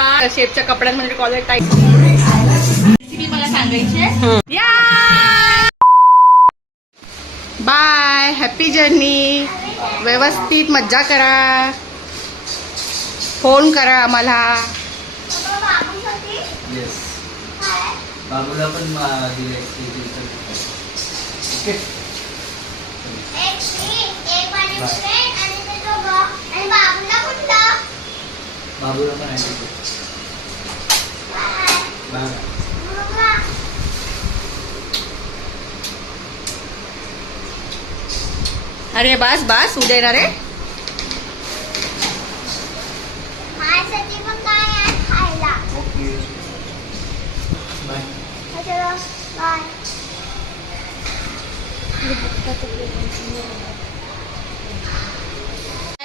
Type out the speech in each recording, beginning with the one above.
हा शेफच्या कपड्यांमध्ये collar type recipe मला सांगायची. Bye, happy journey. व्यवस्थित मज्जा करा. फोन करा आम्हाला. बाबूला पण बाबूला पण अरे बस बस, उद्या येणार आहे.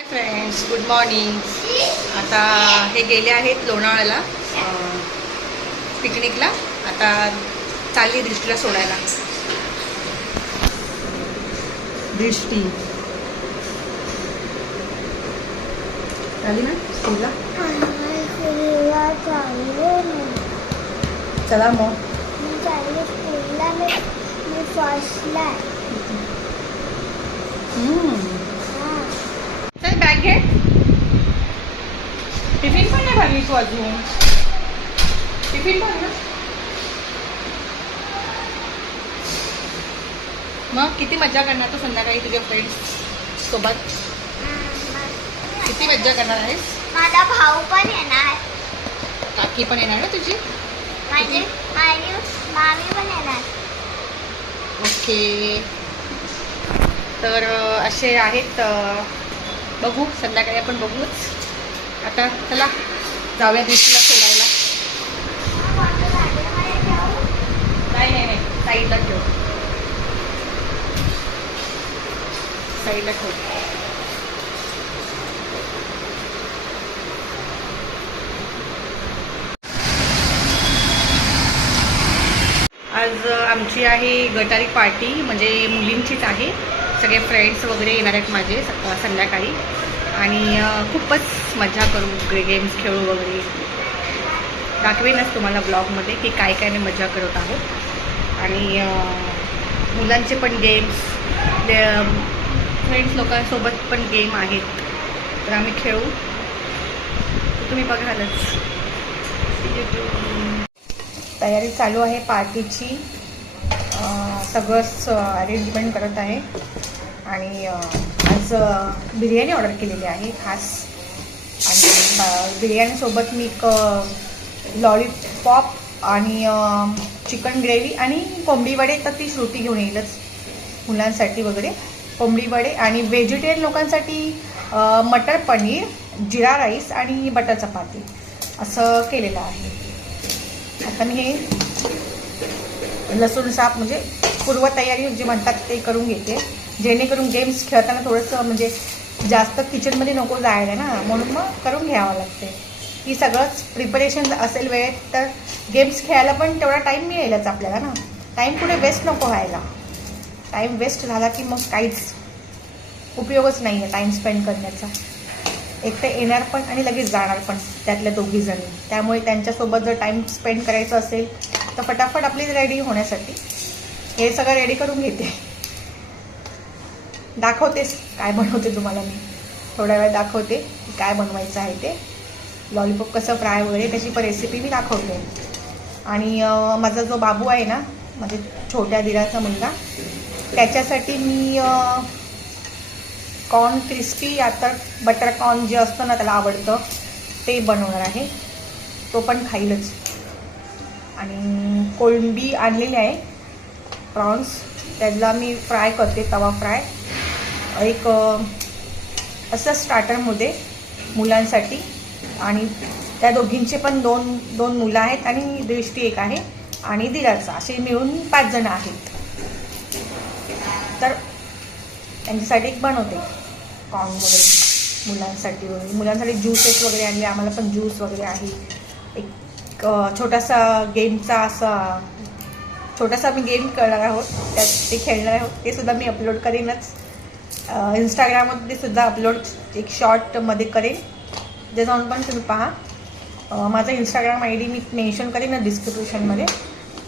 Friends, good morning. आता हे गेले आहेत लोणावळ्याला पिकनिकला. आता चालली दृष्टीला सोडायला. दृष्टी आली ना स्कूलला. चला मग. चल बॅग घे. टिफिन पण नाही भरली तू अजून. टिफिन पण ना. मग किती मज्जा करणार तू संध्याकाळी तुझ्या फ्रेंड्स सोबत? किती मज्जा करणार आहेस? माझा भाऊ पण येणार. काकी पण येणार ना तुझी? माझी मामी पण येणार. ओके. तर असे आहेत. बघू संध्याकाळी आपण बघूच. आता चला जाऊया दृष्टीला सोडायला. नाही नाही नाही, साईडला ठेव. साईडला ठेव. आज आमची आहे गटारी पार्टी. म्हणजे मुलींचीच आहे. सगळे फ्रेंड्स वगैरे येणार आहेत माझे संध्याकाळी. आणि खूपच मजा करू, गेम्स खेळू वगैरे. दाखवेनच तुम्हाला ब्लॉगमध्ये की काय काय मजा करत आहोत. आणि मुलांचे पण गेम्स, फ्रेंड्स लोकांसोबत पण गेम आहेत. तर आम्ही खेळू. तुम्ही बघालच. तयारी चालू आहे पार्टीची. सगळंच अरेंजमेंट करत आहे. आणि आज बिर्याणी ऑर्डर केलेली आहे खास. आणि बिर्याणीसोबत मी एक लॉलीपॉप आणि चिकन ग्रेव्ही आणि कोंबडी वडे. तर ती श्रुती घेऊन येईलच मुलांसाठी वगैरे. कोंबडी वडे. आणि व्हेजिटेरियन लोकांसाठी मटर पनीर, जिरा राईस आणि बटर चपाती असं केलेलं आहे. आता मी हे लसूण साफ म्हणजे पूर्वतयारी जे म्हणतात ते करून घेते. जेणेकरून गेम्स खेळताना थोडंसं म्हणजे जास्त किचनमध्ये नको जायला ना, म्हणून मग करून घ्यावं लागते. ही सगळंच प्रिपरेशन असेल वेळेत तर गेम्स खेळायला पण तेवढा टाईम मिळेलच आपल्याला ना. टाईम कुठे वेस्ट नको व्हायला. टाईम वेस्ट झाला की मग काहीच उपयोगच नाही आहे टाईम स्पेंड करण्याचा. एक तर येणार पण आणि लगेच जाणार पण त्यातल्या दोघीजणी. त्यामुळे त्यांच्यासोबत जर टाईम स्पेंड करायचं असेल तर फटाफट आपली रेडी होण्यासाठी हे सगळं रेडी करून घेते. दाखवतेच काय बनवते तुम्हाला मी. थोड्या वेळ दाखवते काय बनवायचं आहे ते. लॉलीपॉप कसं फ्राय वगैरे त्याची पण रेसिपी मी दाखवते. आणि माझा जो बाबू आहे ना, म्हणजे छोट्या दिराचा मुलगा, त्याच्यासाठी मी कॉर्न क्रिस्पी या तर बटर कॉर्न जे असतं ना त्याला आवडतं ते बनवणार आहे. तो पण खाईलच. आणि कोळंबी आणलेली आहे प्रॉन्स, त्याला मी फ्राय करते, तवा फ्राय. एक असं स्टार्टरमध्ये मुलांसाठी. आणि त्या दोघींचे पण दोन मुलं आहेत आणि दृष्टी एक आहे आणि दिराचा. असे मिळून 5 जण आहेत. तर त्यांच्यासाठी एक बनवते कॉर्न वगैरे मुलांसाठी वगैरे. मुलांसाठी ज्यूसेस वगैरे आणले. आम्हाला पण ज्यूस वगैरे आहे. एक छोटासा गेमचा असा छोटासा आम्ही गेम करणार आहोत. त्यात ते खेळणार आहोत. ते सुद्धा मी अपलोड करेनच. इंस्टाग्राममध्ये सुद्धा अपलोड एक शॉर्टमध्ये करेन. जे जाऊन पण तुम्ही पहा. माझा इंस्टाग्राम ID मी मेन्शन करेन ना डिस्क्रिप्शनमध्ये,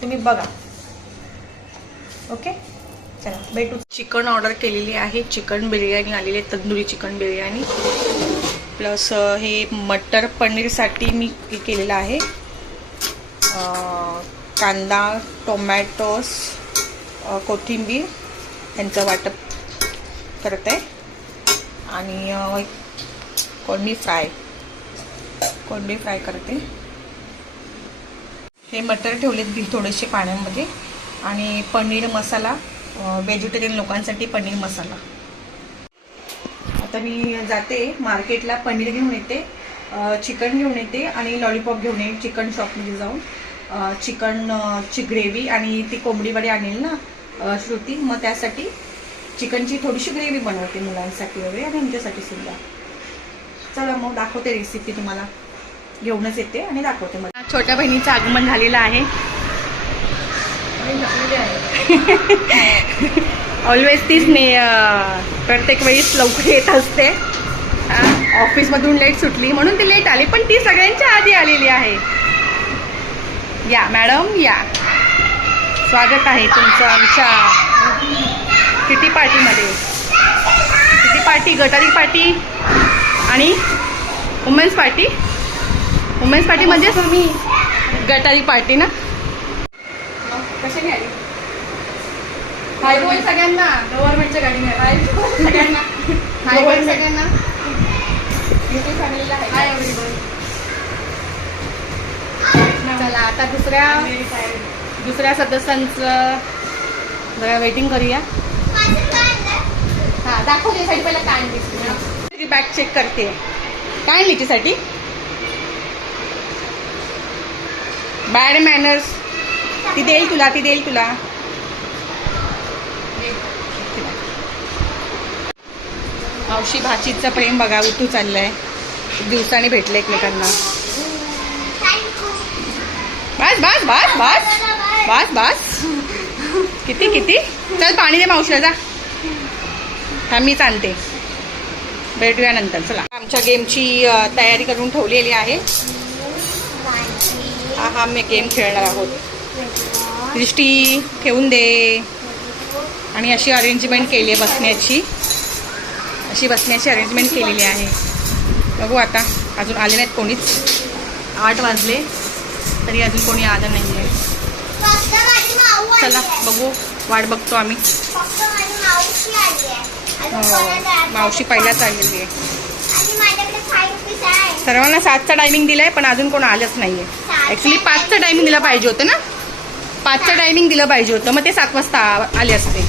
तुम्ही बघा. ओके, चला भेटू. चिकन ऑर्डर केलेली आहे, चिकन बिर्याणी आलेली आहे, तंदुरी चिकन बिर्याणी. प्लस हे मटर पनीरसाठी मी केलेलं आहे. कांदा, टोमॅटोस, कोथिंबीर यांचं वाटप करत आहे. आणि कोळंबी फ्राय करते. हे मटर ठेवलेत थोडेसे पाण्यामध्ये. आणि पनीर मसाला, व्हेजिटेरियन लोकांसाठी पनीर मसाला. आता मी जाते मार्केटला, पनीर घेऊन येते, चिकन घेऊन येते आणि लॉलीपॉप घेऊन येते. चिकन शॉपमध्ये जाऊन चिकनची ग्रेव्ही आणि ती कोंबडी वडे आणेल ना श्रुती, मग त्यासाठी चिकनची थोडीशी ग्रेव्ही बनवते मुलांसाठी वगैरे आणि आमच्यासाठी सुद्धा. चला मग दाखवते रेसिपी तुम्हाला, घेऊनच येते आणि दाखवते. मला छोट्या बहिणीचं आगमन झालेलं आहे. ऑलवेज तीच प्रत्येक वेळीच लवकर येत असते. ऑफिसमधून लेट सुटली म्हणून ती लेट आली, पण ती सगळ्यांच्या आधी आलेली आहे. या मॅडम या, स्वागत आहे तुमचं आमच्या किटी पार्टीमध्ये. किटी पार्टी, गटारी पार्टी आणि वुमेन्स पार्टी. वुमेन्स पार्टी म्हणजे गटारी पार्टी ना. कशाने आली? हाय बोल सगळ्यांना. गव्हर्नमेंटच्या गाडीने सगळ्यांना हाय बोल सगळ्यांना. युट्यूब फॅमिलीला हाय एव्हरीवन. चला आता दुसऱ्या सदस्यांचं जरा वेटिंग करूया. हां दाखव त्यासाठी पहिला काय आणली. बॅग चेक करते. काय आणली त्यासाठी? Bad manners. ती देईल तुला. मावशी भाचीचं प्रेम बघा उतू चाललंय. दिवसाने भेटले एकमेकांना. बस किती चल पाणी दे मावशीला जा. हा मीच आणते. भेटूया नंतर. चला आमच्या गेमची तयारी करून ठेवलेली आहे. हा मी गेम खेळणार आहोत. दृष्टी ठेवून दे. आणि अशी अरेंजमेंट केली आहे बसण्याची. बसण्याची अरेंजमेंट केलेली आहे. बघू आता, अजून आले नाहीत कोणीच. 8 वाजले तरी अजून कोणी आलं नाही आहे. चला बघू, वाट बघतो आम्ही. मावशी पहिलाच आलेली आहे. सर्वांना 7चा टायमिंग दिलाय, पण अजून कोण आलंच नाहीये. ऍक्च्युली 5चा टायमिंग दिला पाहिजे होतं ना. 5चं टायमिंग दिलं पाहिजे होतं, मग ते 7 वाजता आले असते.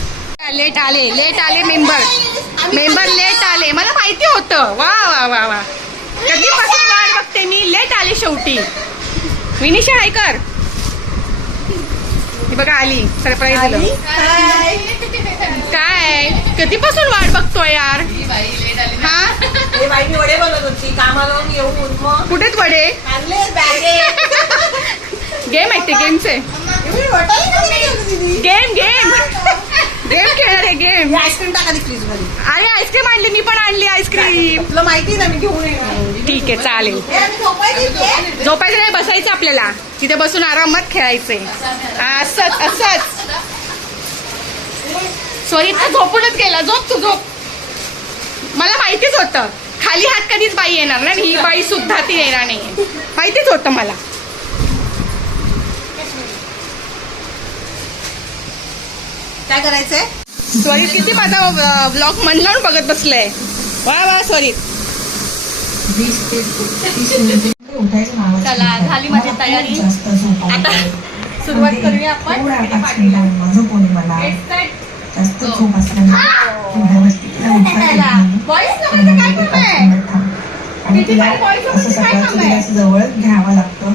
लेट आले मेंबर लेट आले. मला माहिती होतं. वा कधीपासून वाट बघते मी. लेट आले शेवटी. विनिशा हायकर ही बघा आली. सरप्राईज दिलं. काय कधीपासून वाट बघतोय यार. हा वडे बनवत होती कामाला येऊन. मग कुठेच वडे. गेम आहे ते. गेमचे गेम खेळणार आहे. गेम आईस्क्रीम टाका प्लीज. अरे आईस्क्रीम आणली. मी पण आणली आईस्क्रीम. तुला माहिती ना मी घेऊन येणार. ठीक आहे चालेल. झोपायचं नाही, बसायचं आपल्याला. तिथे बसून आरामात खेळायचंय. असंच सॉरी झोपूनच गेला. झोप. मला माहितीच होतं खाली हात कधीच बाई येणार ना. ही बाई सुद्धा ती येणार नाही. माहितीच होतं मला. काय करायचंय? सॉरी किती माझा ब्लॉग मन लावून बघत बसलंय. वा सॉरी. चला झाली माझी तयारी. आता सुरुवात करूया आपण. जवळ घ्यावं लागतं.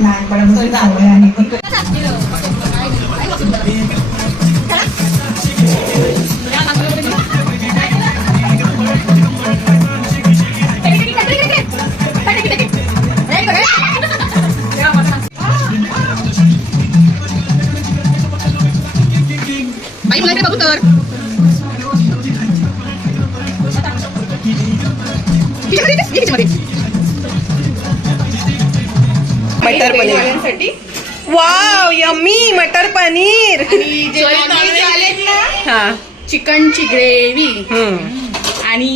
लहानपणापासून सवय आहे. बाई मुलाकडे बघू तर. मटर पनीर वाल्यांसाठी वाव यम्मी मटर पनीर आणि जे नॉनव्हेज आलेत ना हा चिकनची ग्रेव्ही हम्म आणि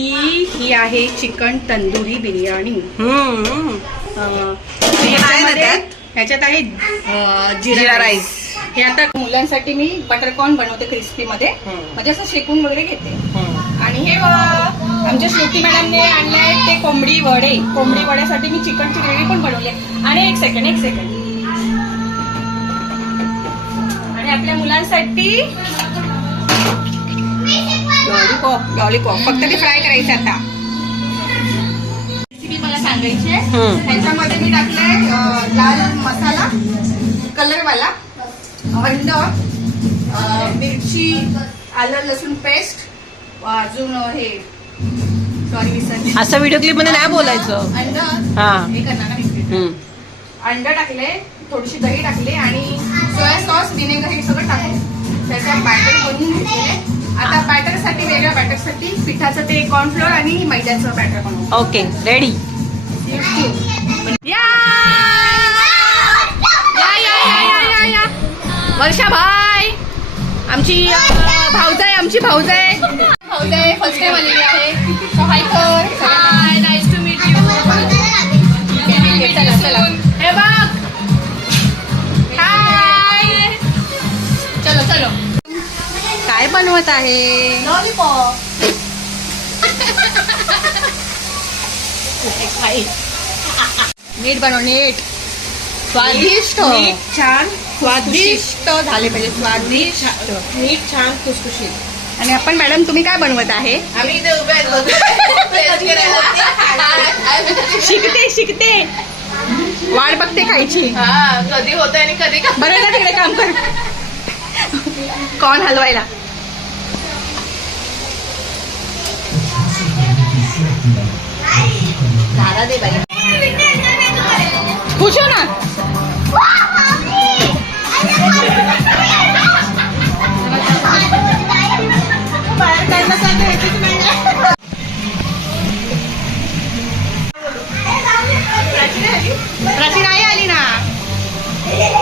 ही आहे चिकन तंदुरी बिर्याणी. हम्म ह्याच्यात आहे जिरा राईस. हे आता मुलांसाठी मी बटर कॉर्न बनवते क्रिस्पी मध्ये, म्हणजे असं शेकून वगैरे घेते. आणि हे आमच्या श्रुती मॅडमने आणले आहेत ते कोंबडी वडे. कोंबडी वड्यासाठी मी चिकनची ग्रेव्ही पण बनवली आहे. आणि एक सेकंड आणि आपल्या मुलांसाठी लॉलीपॉप फक्त ते फ्राय करायचे. आता रेसिपी मला सांगायची आहे. ह्याच्यामध्ये मी टाकलंय लाल मसाला कलरवाला, अंड, मिरची, आलं लसूण पेस्ट, अजून हे सॉरी विसरली, असं व्हिडिओ क्लिप मध्ये नाही बोलायचं. अंड हा हे करणार ना मी. अंड टाकले, थोडीशी दही टाकली आणि सोया सॉस, विनेगर हे सगळं टाकले. त्याचा बॅटर बनवून घेतलेले. आता बॅटरसाठी वेगळ्या बॅटरसाठी पिठाचं ते कॉर्नफ्लोअर आणि मैद्याचं बॅटर बनवू. Okay ready. वर्षा भाई आमची भाऊजाई फर्स्ट टाइम आलेली आहे. सो हाय कर. हाय, नाईस टू मीट यू. हे बघ. हाय. चलो काय बनवत आहे? लॉलीपॉप. नीट बनव, नीट. स्वादिष्ट, छान स्वादिष्ट झाले पाहिजे. स्वादिष्ट, मीठ छान खुसखुशीत. आणि आपण मॅडम तुम्ही काय बनवत आहे? आम्ही इथे उभे शिकते वाट बघते खायची. हा कधी होत आणि कधी बरं ना, तिकडे काम कर. कॉर्न हलवायला. झाला दे बाई. खुश हो ना. प्राची नाही आली ना.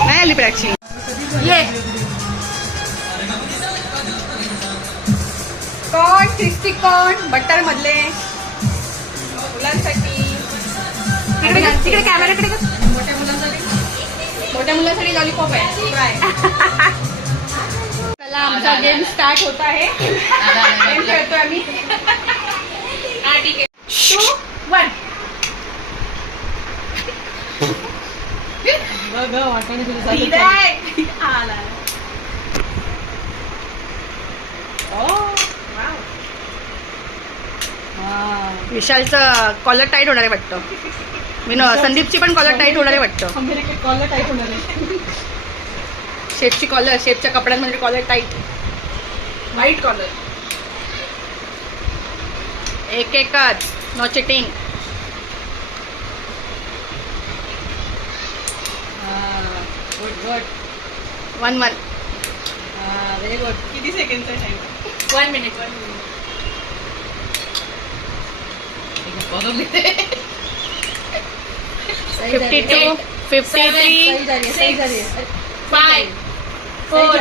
नाही आली प्राची. ये कॉर्न, क्रिस्पी कॉर्न बटर मधले मुलांसाठी. तिकडे कॅमेराकडे मोठ्या मुलांसाठी लॉलीपॉप आहे. चला आमचा गेम स्टार्ट होत आहे. गेम खेळतोय आम्ही. हा ठीक आहे. 2, 1. विशालचं कॉलर टाईट होणार आहे वाटतं. संदीपची पण कॉलर टाईट होणार आहे वाटतं. कॉलर टाईट होणार आहे. शेफची कॉलर, शेफच्या कपड्यांमध्ये कॉलर टाईट, व्हाईट कॉलर. एकच, no cheating. Good 1-1. Very good. किती सेकंडचा टाइम? 1 मिनिट. 52, 53, 5, 4,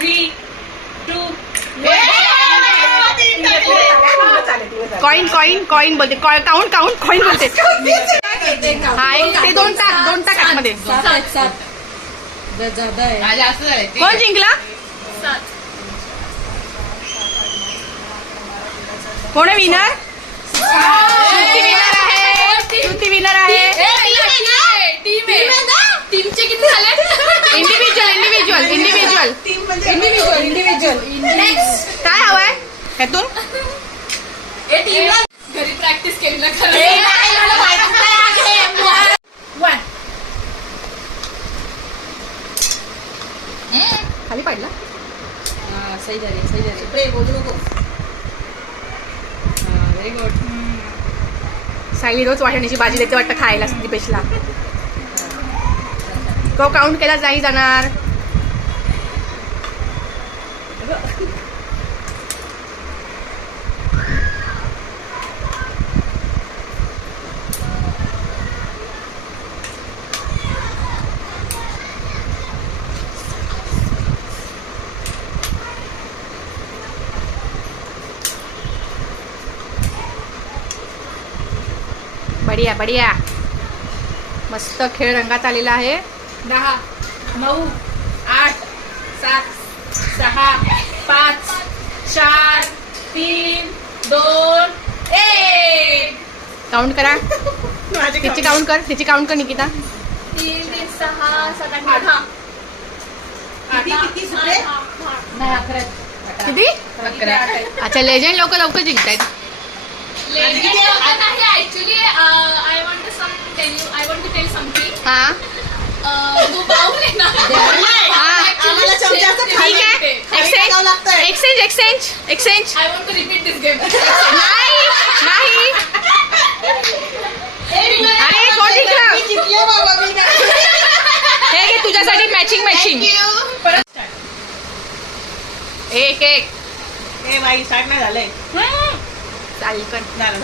3, 2, 1. कॉइन बोलते. काउंट कॉइन बोलते. हा एक ते दोन टाक आतमध्ये. 7 ज्यादा आहे. कोण जिंकला? कोण आहे विनर? श्रुती विनर आहे. टीमचे किती झाले? इंडिव्हिज्युअल. काय हवंय ह्यातून? घरी प्रॅक्टिस केली ना. खाली पडला. सही झाली. प्रे बोलू नको. Very good. सायली रोज वाटण्याची भाजी देते वाटतं खायला दीपेशला. तो काउंट केला नाही जाणार. बढिया बढिया. मस्त खेळ रंगात आलेला आहे. 10, 9, 8, 7, 6, 5, 4, 3, 2, 1. काउंट करा. तिची काउंट कर. तिची काउंट कर निकिता. 3, 6, 7, 8, 10. किती सुटले? किती? 11. अच्छा लेजेंड लोक लवकर जिंकतायत. Actually, I want to tell something. हा तू बाऊल आहे ना? आम्हाला चमच्याचं ठीक खाली आहे. टाकावं लागतंय. Exchange. I want to repeat this game. नाही. अरे कोण जिंकलं? मी जिंकले बाबा, मी नाही. हे घे तुझ्यासाठी मॅचिंग. एक ए बाई स्टार्ट नाही झालंय. चालेल कर. झालं.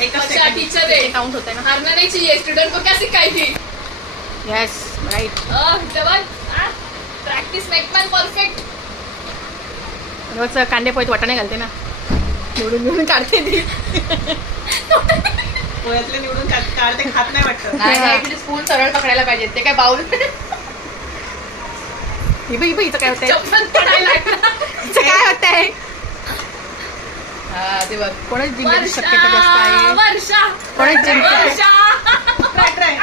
एकच अच्छा सेकंड. टीचर है. काउंट होता है ना. हारना नहीं चाहिए. स्टूडेंट को क्या सिखाई थी? Yes right. जवान प्रॅक्टिस मेक मॅन परफेक्ट. रोज कांदे पोळीत वाटाणे घालते ना. निवडून काढते ती. पोळ्यातले निवडून काढते, खात नाही वाटतं. नाही स्पून सरळ पकडायला पाहिजे. ते काय बाउल. हिचं काय होतंय? चप्पल पडायला हिचं काय होतंय? ते बघ कोणच जिंकण्याची शक्यता जास्त आहे. वर्षा कोणच जिंकत. ट्राय.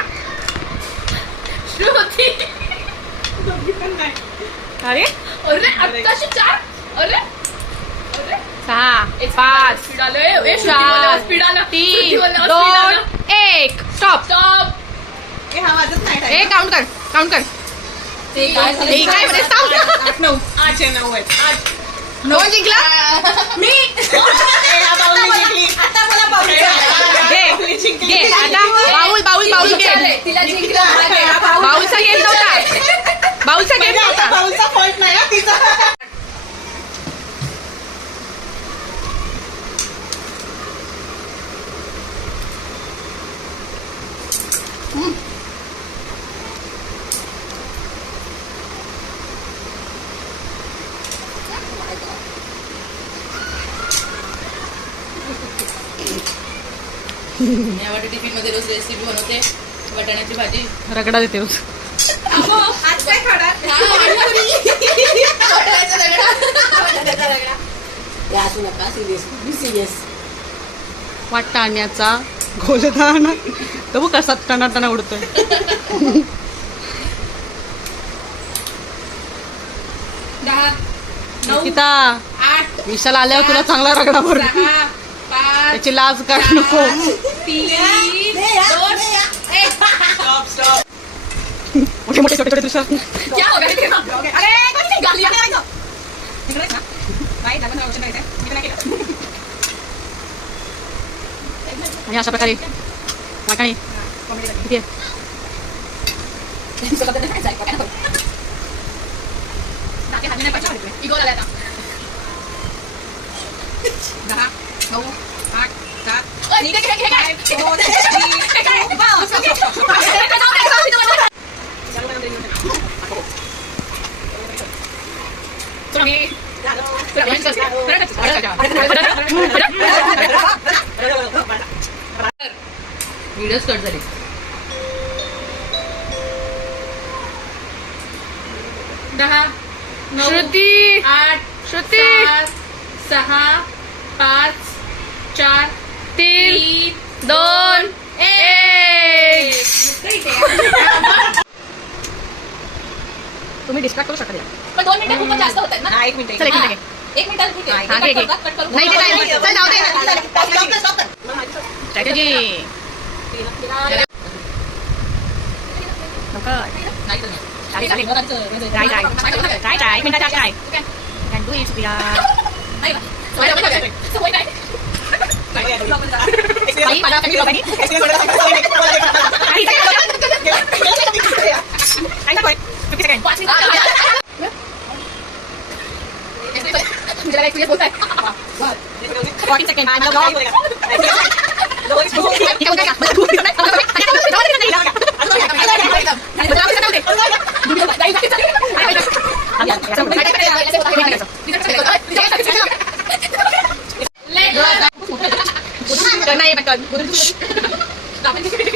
श्रुती. दोघी पण नाही. अरे अरे आत्ताशी 4. अरे 6 5 स्पीड आलं. 4 स्पीड आलं. 3 2 1 स्टॉप. स्टॉप. ए, हा वाजत नाही ए काउंट कर. ते काय हे काय म्हणे? stop. 8, 9. 8 9 आहेत. कोण जिंकला? मी. ए, हा बाहुली जिंकली. आता मला बाहुली घे आता बाउल गेम. तिला जिंकलं. बाउलचा गेम नव्हता. आता बाहुलचा फॉल्ट नाही हा तिचा. यावर टिफिन मध्ये रोज रेसिपी बनवते वाटाण्याची भाजी. रगडा देते रोज. आज काय खाणार? वाटाण्याचा गोलदाना. तो बघ कसा टना उडतोय. 10, 9, निकिता 8, विशाल आल्यावर तुला चांगला रगडा भर. 6, 5, त्याची लाज काढ नको. 3, 2, 1. स्टॉप. मोठे छोटे दृश्य. क्या हो गया तेरा? अरे गालियां नहीं. आणि अशा प्रकारे वाटाणे किती आहे? इगो आला था. 10, 9, 8, 7. हे काय? व्हिडिओज कट झाले. 10, 9, श्रुती 8, श्रुती 7, 6, 5, 4, 3 2, 2 1. तुम्ही डिस्ट्रॅक्ट करू शकता. पण 2 मिनिटं खूपच जास्त होतात ना. 1 मिनिट. चल 1 मिनिट घे. 1 मिनिटात ठीक आहे. हा, घे. कट करू. नाही ते नाही. चल जाऊ दे. स्ट्रॅटेजी लवकर. नाही तर नाही. चालेल. ट्राय 1 मिनिटाच्या आत try. Can do it Priya. नाही ना. सवय काय? बाई मला कमी बाबांनी काही टाकोय. 50 सेकंड. 5 मिनिटं. जरा एक्सपिरियन्स बोलताय. 40 सेकंड. नाही बोलू तू.